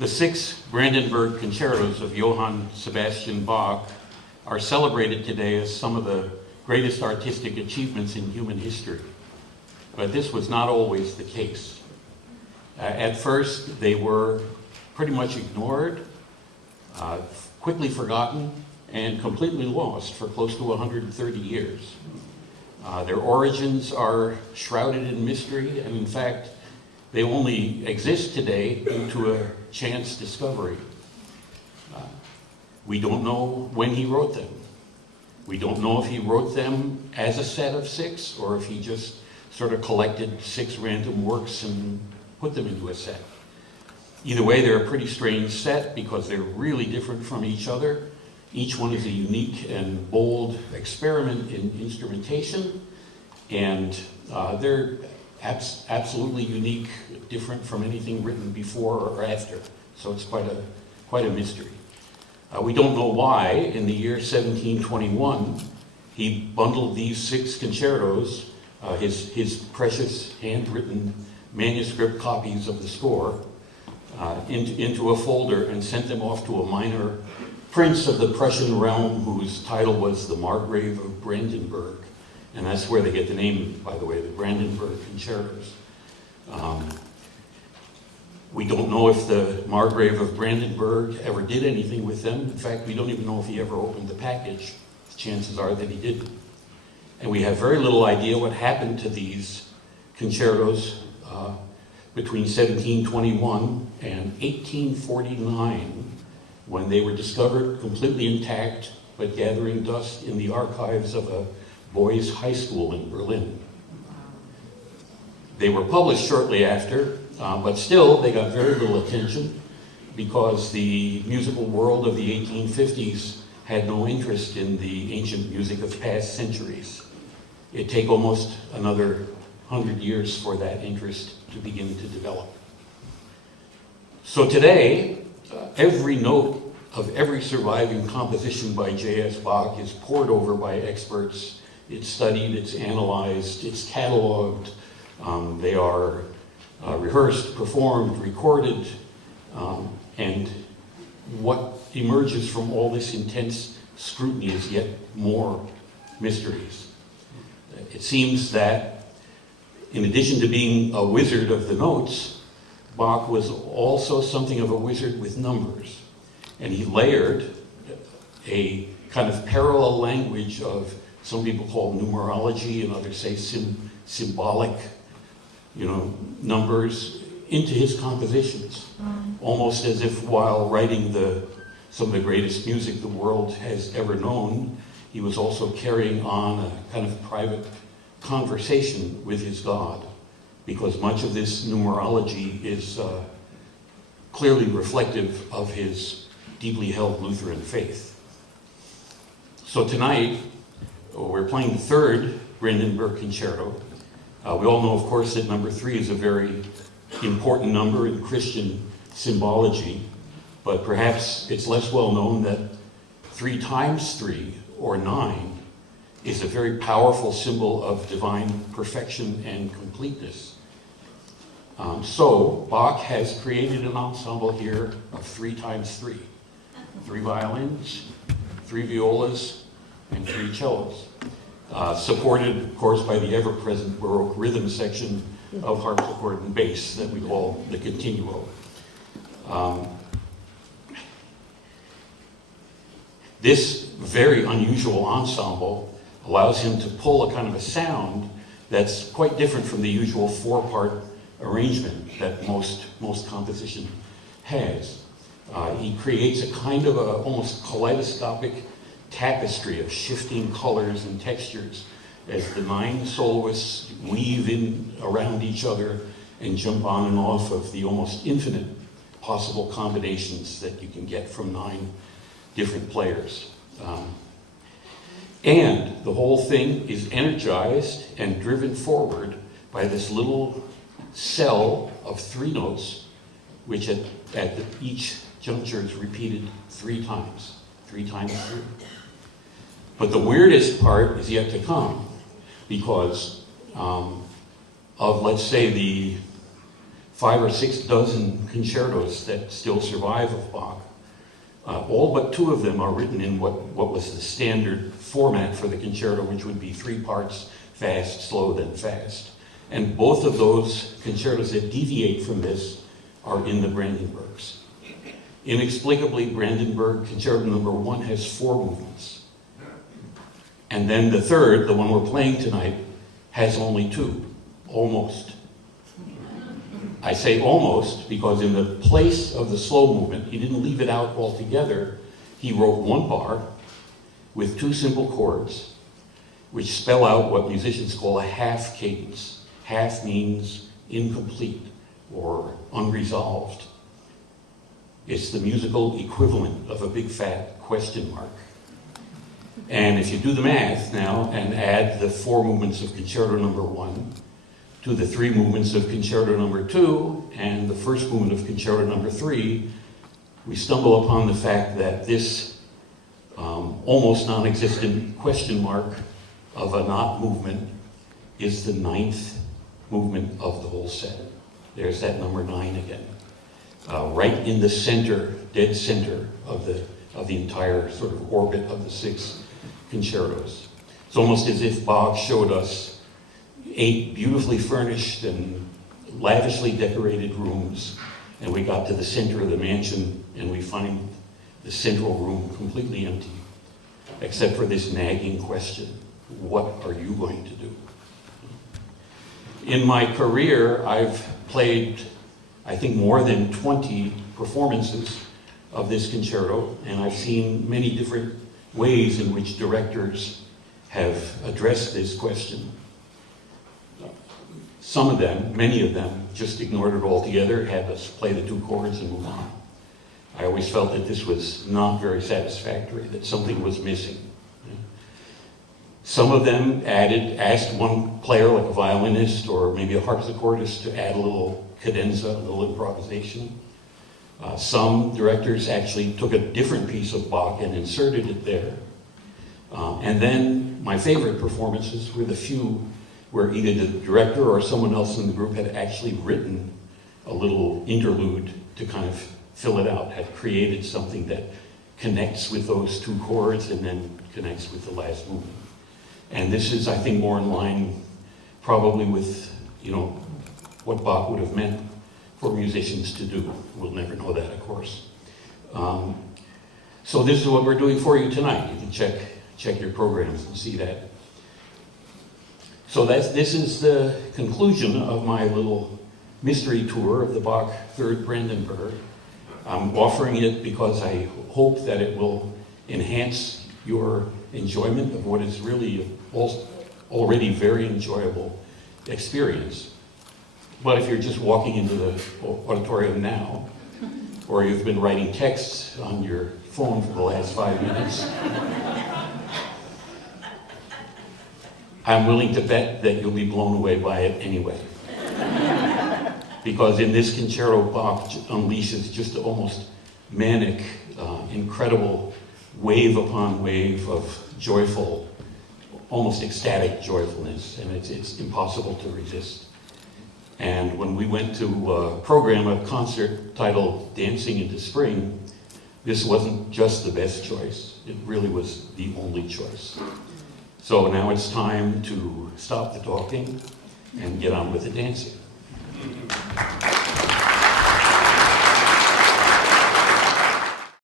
The 6 Brandenburg Concertos of Johann Sebastian Bach are celebrated today as some of the greatest artistic achievements in human history. But this was not always the case. At first, they were pretty much ignored, quickly forgotten, and completely lost for close to 130 years. Their origins are shrouded in mystery, and in fact, they only exist today due to a chance discovery. We don't know when he wrote them. We don't know if he wrote them as a set of 6 or if he just sort of collected 6 random works and put them into a set. Either way, they're a pretty strange set because they're really different from each other. Each one is a unique and bold experiment in instrumentation, and they're absolutely unique, different from anything written before or after. So it's quite a mystery. We don't know why, in the year 1721, he bundled these 6 concertos, his precious handwritten manuscript copies of the score, into a folder and sent them off to a minor prince of the Prussian realm whose title was the Margrave of Brandenburg. And that's where they get the name, by the way, the Brandenburg Concertos. We don't know if the Margrave of Brandenburg ever did anything with them. In fact, we don't even know if he ever opened the package. Chances are that he didn't. And we have very little idea what happened to these concertos between 1721 and 1849, when they were discovered completely intact but gathering dust in the archives of a boys' high school in Berlin. They were published shortly after, but still they got very little attention because the musical world of the 1850s had no interest in the ancient music of past centuries. It'd take almost another 100 years for that interest to begin to develop. So today, every note of every surviving composition by J.S. Bach is pored over by experts. It's studied, it's analyzed, it's cataloged. They are rehearsed, performed, recorded, and what emerges from all this intense scrutiny is yet more mysteries. It seems that in addition to being a wizard of the notes, Bach was also something of a wizard with numbers. And he layered a kind of parallel language of, some people call numerology and others say symbolic, numbers into his compositions. Almost as if while writing some of the greatest music the world has ever known, he was also carrying on a kind of private conversation with his God, because much of this numerology is clearly reflective of his deeply held Lutheran faith. So tonight, we're playing the 3rd Brandenburg Concerto. We all know, of course, that number 3 is a very important number in Christian symbology, but perhaps it's less well known that 3 times 3, or 9, is a very powerful symbol of divine perfection and completeness. So Bach has created an ensemble here of 3 times 3. 3 violins, 3 violas, and 3 cellos. Supported, of course, by the ever-present Baroque rhythm section of harpsichord and bass that we call the continuo. This very unusual ensemble allows him to pull a kind of a sound that's quite different from the usual 4-part arrangement that most composition has. He creates a kind of almost kaleidoscopic tapestry of shifting colors and textures as the 9 soloists weave in around each other and jump on and off of the almost infinite possible combinations that you can get from 9 different players. And the whole thing is energized and driven forward by this little cell of 3 notes, which at each juncture is repeated 3 times. 3 times 3. But the weirdest part is yet to come, because of, let's say, the 5 or 6 dozen concertos that still survive of Bach. All but 2 of them are written in what was the standard format for the concerto, which would be 3 parts, fast, slow, then fast. And both of those concertos that deviate from this are in the Brandenburgs. Inexplicably, Brandenburg Concerto number 1 has 4 movements. And then the third, the one we're playing tonight, has only 2, almost. I say almost because in the place of the slow movement, he didn't leave it out altogether. He wrote 1 bar with 2 simple chords, which spell out what musicians call a half cadence. Half means incomplete or unresolved. It's the musical equivalent of a big fat question mark. And if you do the math now and add the 4 movements of concerto number 1 to the 3 movements of concerto number 2 and the first movement of concerto number 3, we stumble upon the fact that this almost non-existent question mark of a knot movement is the 9th movement of the whole set. There's that number 9 again. Right in the center, dead center of the entire sort of orbit of the 6 concertos. It's almost as if Bach showed us 8 beautifully furnished and lavishly decorated rooms, and we got to the center of the mansion and we find the central room completely empty, except for this nagging question: what are you going to do? In my career, I've played, I think, more than 20 performances of this concerto, and I've seen many different ways in which directors have addressed this question. Some of them, many of them, just ignored it altogether, had us play the 2 chords and move on. I always felt that this was not very satisfactory, that something was missing. Some of them asked one player, like a violinist or maybe a harpsichordist, to add a little cadenza, a little improvisation. Some directors actually took a different piece of Bach and inserted it there. And then my favorite performances were the few where either the director or someone else in the group had actually written a little interlude to kind of fill it out, had created something that connects with those 2 chords and then connects with the last movement. And this is, I think, more in line probably with, what Bach would have meant for musicians to do. We'll never know that, of course. So this is what we're doing for you tonight. You can check your programs and see that. So this is the conclusion of my little mystery tour of the Bach Third Brandenburg. I'm offering it because I hope that it will enhance your enjoyment of what is really already very enjoyable experience. But if you're just walking into the auditorium now, or you've been writing texts on your phone for the last 5 minutes, I'm willing to bet that you'll be blown away by it anyway. Because in this concerto, Bach unleashes just almost manic, incredible wave upon wave of joyful, almost ecstatic joyfulness, and it's impossible to resist. And when we went to program a concert titled Dancing into Spring, this wasn't just the best choice, it really was the only choice. So now it's time to stop the talking and get on with the dancing.